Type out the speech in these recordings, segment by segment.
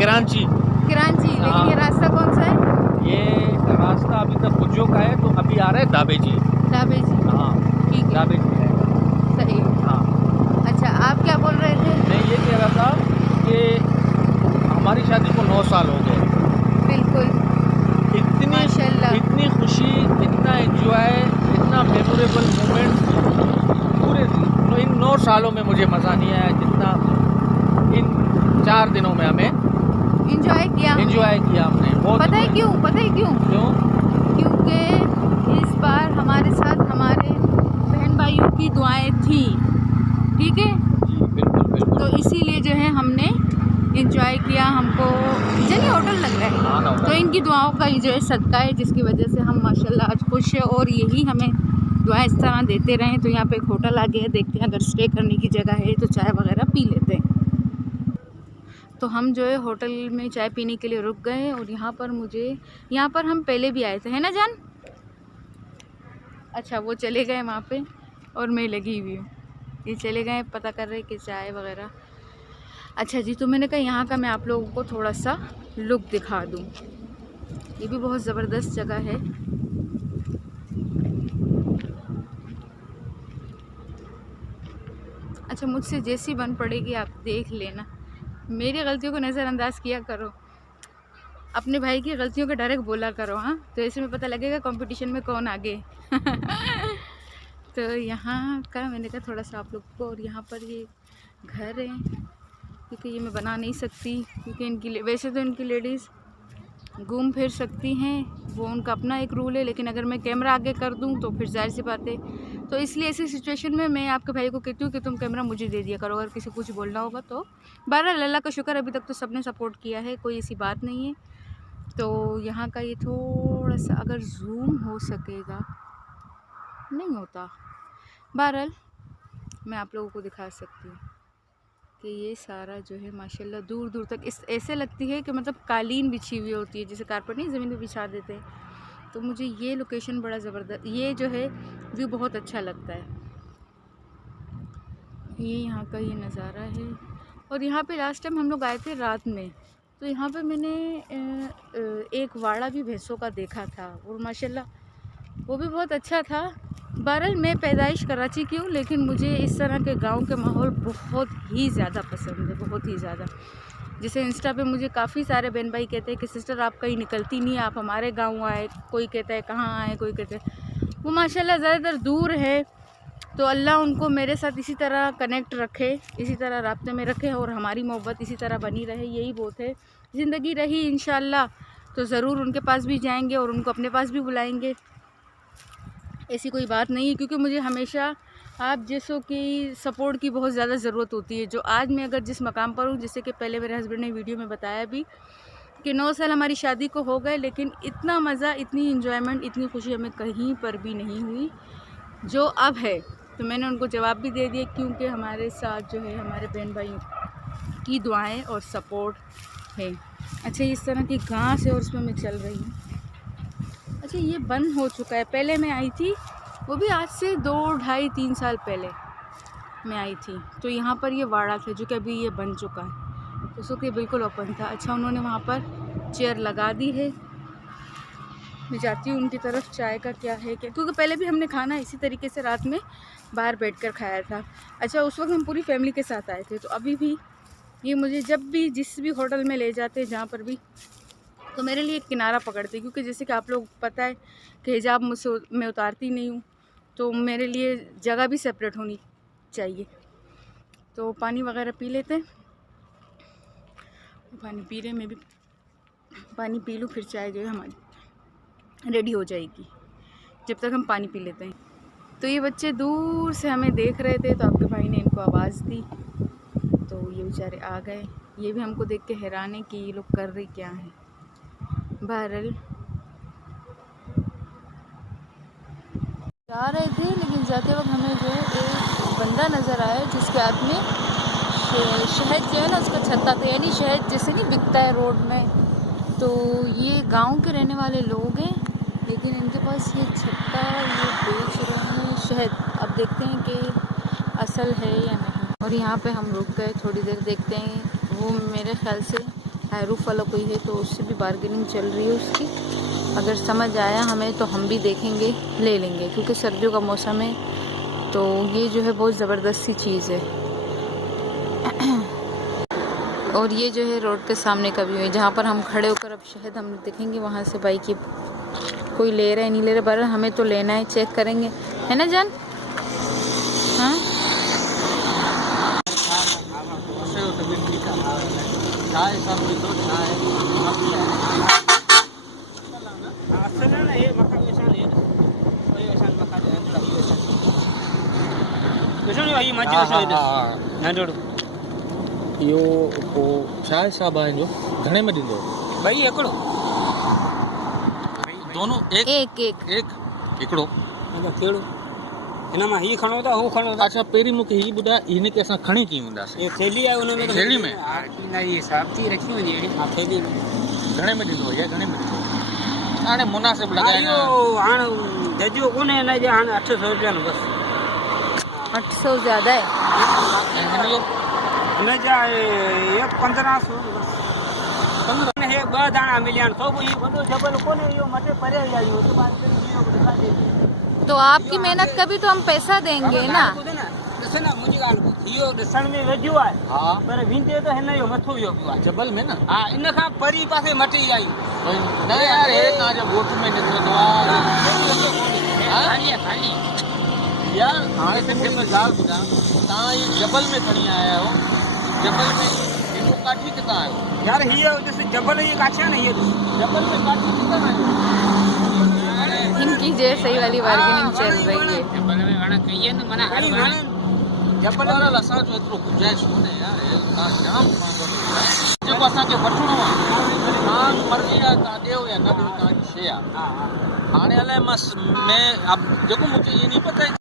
कराची। कराची, लेकिन ये रास्ता कौन सा है? ये रास्ता अभी तक गुज्जो का है, तो अभी आ रहा है दाबे जी। दाबे जी, हाँ, ठीक है, दाबे जी है। सही। हाँ, अच्छा, आप क्या बोल रहे थे? मैं ये कह रहा था कि हमारी शादी को 9 साल हो गए। बिल्कुल, माशाल्लाह। इतनी खुशी, इतना एंजॉय, इतना मेमोरेबल मोमेंट पूरे इन 9 सालों में मुझे मज़ा नहीं आया जितना इन 4 दिनों में हमें एंजॉय किया हमने बहुत। पता है क्यों? क्यों? क्योंकि इस बार हमारे साथ हमारे बहन भाइयों की दुआएं थी, ठीक है? जी बिल्कुल। तो इसीलिए जो है हमने एंजॉय किया। हमको जनी होटल लग रहा है, हाँ ना, तो इनकी दुआओं का जो है सदका है, जिसकी वजह से हम माशाल्लाह आज खुश है। और यही हमें दुआ इस तरह देते रहें। तो यहाँ पे एक होटल आ गया है, देखते हैं अगर स्टे करने की जगह है तो चाय वगैरह पी लेते हैं। तो हम जो है होटल में चाय पीने के लिए रुक गए। और यहाँ पर हम पहले भी आए थे, है ना जान? अच्छा, वो चले गए वहाँ पे और मैं लगी हुई हूँ। ये चले गए, पता कर रहे कि चाय वगैरह। अच्छा जी, तो मैंने कहा यहाँ का मैं आप लोगों को थोड़ा सा लुक दिखा दूँ। ये भी बहुत ज़बरदस्त जगह है। अच्छा, मुझसे जैसी बन पड़ेगी आप देख लेना, मेरी गलतियों को नज़रअंदाज किया करो, अपने भाई की गलतियों को डायरेक्ट बोला करो। हाँ, तो ऐसे में पता लगेगा कंपटीशन में कौन आगे। तो यहाँ का मैंने कहा थोड़ा सा आप लोग को। और यहाँ पर ये घर है, क्योंकि ये मैं बना नहीं सकती, क्योंकि इनकी वैसे तो इनकी लेडीज़ घूम फिर सकती हैं, वो उनका अपना एक रूल है। लेकिन अगर मैं कैमरा आगे कर दूँ तो फिर जाहिर सी बात है। तो इसलिए ऐसी सिचुएशन में मैं आपके भाई को कहती हूँ कि तुम कैमरा मुझे दे दिया करो, अगर किसी कुछ बोलना होगा तो। बहरहाल अल्लाह का शुक्र, अभी तक तो सबने सपोर्ट किया है, कोई ऐसी बात नहीं है। तो यहाँ का ये थोड़ा सा अगर जूम हो सकेगा, नहीं होता, बहरहाल मैं आप लोगों को दिखा सकती हूँ कि ये सारा जो है माशाल्लाह दूर दूर तक ऐसे लगती है कि मतलब कालीन बिछी हुई होती है, जैसे कारपेट नहीं ज़मीन पे बिछा देते हैं। तो मुझे ये लोकेशन बड़ा ज़बरदस्त, ये जो है व्यू बहुत अच्छा लगता है। ये यहाँ का ये नज़ारा है। और यहाँ पे लास्ट टाइम हम लोग आए थे रात में, तो यहाँ पे मैंने एक वाड़ा भी भैंसों का देखा था, और माशाल्लाह वो भी बहुत अच्छा था। बहरहाल मैं पैदाइश कराची की हूँ, लेकिन मुझे इस तरह के गांव के माहौल बहुत ही ज़्यादा पसंद है, बहुत ही ज़्यादा। जैसे इंस्टा पे मुझे काफ़ी सारे बहन भाई कहते हैं कि सिस्टर आप कहीं निकलती नहीं, आप हमारे गाँव आए। कोई कहता है कहाँ आए, कोई कहते हैं वो माशाल्लाह ज़्यादातर दूर है। तो अल्लाह उनको मेरे साथ इसी तरह कनेक्ट रखे, इसी तरह राब्ते में रखे, और हमारी मोहब्बत इसी तरह बनी रहे, यही बहुत है। ज़िंदगी रही इंशाल्लाह तो ज़रूर उनके पास भी जाएंगे और उनको अपने पास भी बुलाएंगे, ऐसी कोई बात नहीं है। क्योंकि मुझे हमेशा आप जैसों की सपोर्ट की बहुत ज़्यादा ज़रूरत होती है। जो आज मैं अगर जिस मकाम पर हूँ, जैसे कि पहले मेरे हस्बैंड ने वीडियो में बताया भी कि 9 साल हमारी शादी को हो गए, लेकिन इतना मज़ा, इतनी इन्जॉयमेंट, इतनी खुशी हमें कहीं पर भी नहीं हुई जो अब है। तो मैंने उनको जवाब भी दे दिया, क्योंकि हमारे साथ जो है हमारे बहन भाइयों की दुआएं और सपोर्ट है। अच्छा, इस तरह की घास है और उसमें मैं चल रही हूँ। अच्छा, ये बंद हो चुका है, पहले मैं आई थी, वो भी आज से 2, 2.5, 3 साल पहले मैं आई थी। तो यहाँ पर ये वाड़ा था, जो कि अभी ये बन चुका है। तो उसको ये बिल्कुल ओपन था। अच्छा, उन्होंने वहाँ पर चेयर लगा दी है। मैं जाती हूँ उनकी तरफ, चाय का क्या है क्या, क्योंकि पहले भी हमने खाना इसी तरीके से रात में बाहर बैठकर खाया था। अच्छा, उस वक्त हम पूरी फैमिली के साथ आए थे। तो अभी भी ये मुझे जब भी जिस भी होटल में ले जाते, जहाँ पर भी, तो मेरे लिए एक किनारा पकड़ते, क्योंकि जैसे कि आप लोग पता है कि हिजाब मुझसे मैं उतारती नहीं हूँ, तो मेरे लिए जगह भी सेपरेट होनी चाहिए। तो पानी वगैरह पी लेते हैं, पानी पी रहे, मैं भी पानी पी लूँ, फिर चाय जो है हमारी रेडी हो जाएगी, जब तक हम पानी पी लेते हैं। तो ये बच्चे दूर से हमें देख रहे थे, तो आपके भाई ने इनको आवाज़ दी, तो ये बेचारे आ गए। ये भी हमको देख के हैरान है कि ये लोग कर रहे क्या हैं। बहरहाल जा रहे थे, लेकिन जाते वक्त हमें जो है एक बंदा नज़र आया, जिसके हाथ में शहद जो है ना उसका छत्ता था, यानी शहद जैसे नहीं बिकता है रोड में। तो ये गांव के रहने वाले लोग हैं, लेकिन इनके पास ये छत्ता ये बेच रहे हैं शहद। अब देखते हैं कि असल है या नहीं। और यहाँ पे हम रुक गए थोड़ी देर, देखते हैं। वो मेरे ख्याल से हाईरूफ वाला कोई है तो उससे भी बार्गेनिंग चल रही है उसकी। अगर समझ आया हमें तो हम भी देखेंगे, ले लेंगे, क्योंकि सर्दियों का मौसम है तो ये जो है बहुत ज़बरदस्त सी चीज़ है। और ये जो है रोड के सामने का व्यू है, जहाँ पर हम खड़े होकर अब शहद हम देखेंगे वहाँ से बाइक की कोई ले रहा है नहीं ले रहा, पर हमें तो लेना है, चेक करेंगे, है ना जान? हाँ इहो पोइ छा हिसाबु आहे हिनजो, घणे में ॾींदो? भाई हिकिड़ो दोनों एक एक एक एक हिकिड़ो? कहिड़ो हिन मां हीउ खणो था, हू खणो था। अच्छा पहिरीं मूंखे हीअ ॿुधाए, हिन खे असां खणी कीअं वेंदासीं? ये थैली आहे हुन में तो थैली में? हा ये साफ़ थी रखी हुई है। हां थैली में घणे में ॾींदो या घणे में ॾींदो? हाणे मुनासिब लॻाए इहो हाणे जजो कोन्हे हिन जे, हाणे 800 रुपया न बस। 800 ज़्यादा है। हिन जा 1500 बस। 15 हे 2 दाणा मिलिया आहिनि, तो इहो वॾो जबल कोन्हे, इहो मथे परे आहे, इहो त बात करी। तो आपकी मेहनत का भी तो हम पैसा देंगे ना। ॾिस न मुंहिंजी ॻाल्हि, इहो ॾिसण में वेझो आहे, हा पर विंदे त हिन जो मथो इहो पियो आहे जबल में न? हा, इन खां परी पासे मटी आई न यार, हे तव्हांजो ॻोठ में निकिरंदो आहे खाली। यार। हाणे त मूंखे ॻाल्हि ॿुधायो, तव्हां इहे जबल में खणी आया आहियो, जबल में हिकु काठी किथां आयो? यार हीअ ॾिस जबल इहे काठिया न, हीअ ॾिस जबल में काठी किथां आयो? इनकी जो सही वाली बार्गेनिंग चल रही है। जबल वारा असांजो एतिरो गुंजाइश कोन्हे यार, तव्हां जाम जेको असांखे वठिणो आहे तव्हां मर्ज़ी आहे, तव्हां ॾियो या न ॾियो, तव्हांजी शइ आहे। हाणे अलाए मैं अब देखो, मुझे ये नहीं पता है।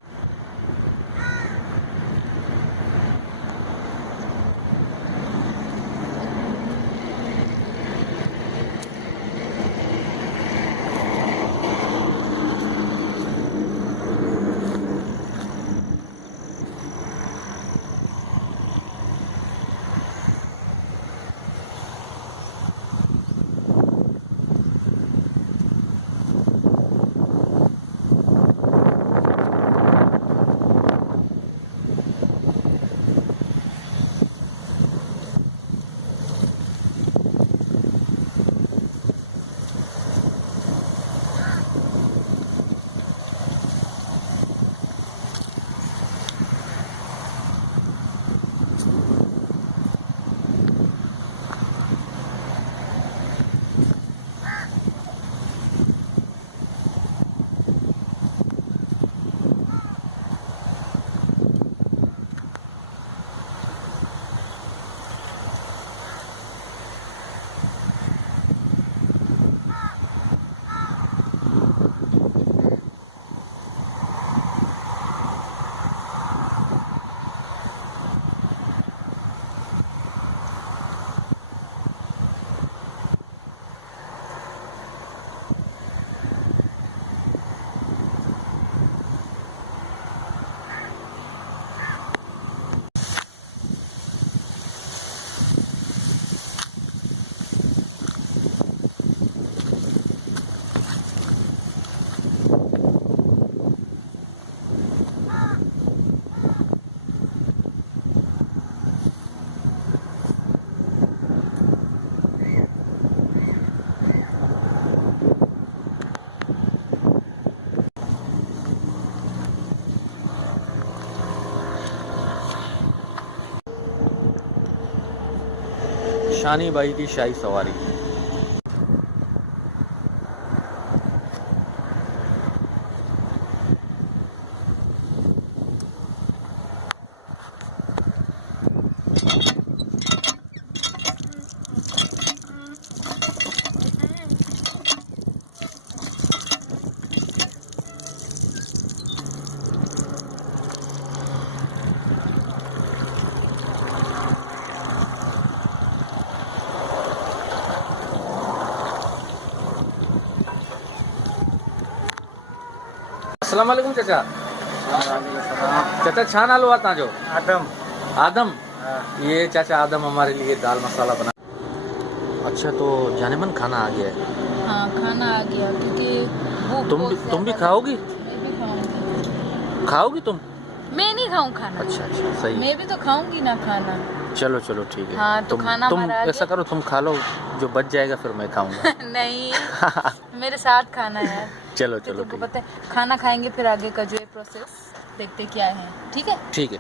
शानी बाई की शाही सवारी। अस्सलाम वालेकुम चाचा। चाचा छा नालो आहे तव्हांजो? आदम। आदम। ये चाचा आदम हमारे लिए दाल मसाला बना। अच्छा, तो जाने मन खाना आ गया है। हाँ खाना आ गया क्योंकि भूख तुम बहुत भी ज़्यादा खाओगी? मैं भी खाऊंगी। खाओगी तुम? मैं नहीं खाऊं खाना। अच्छा अच्छा, सही है। मैं भी तो खाऊंगी ना खाना। चलो चलो ठीक है। हाँ, तो खाना तुम हमारा आ ऐसा गया। करो, तुम खा लो, जो बच जाएगा फिर मैं खाऊंगा। नहीं, मेरे साथ खाना है यार। चलो तो चलो तुमको ठीक है। पता है खाना खाएंगे फिर आगे का जो है प्रोसेस देखते क्या है। ठीक है। ठीक है।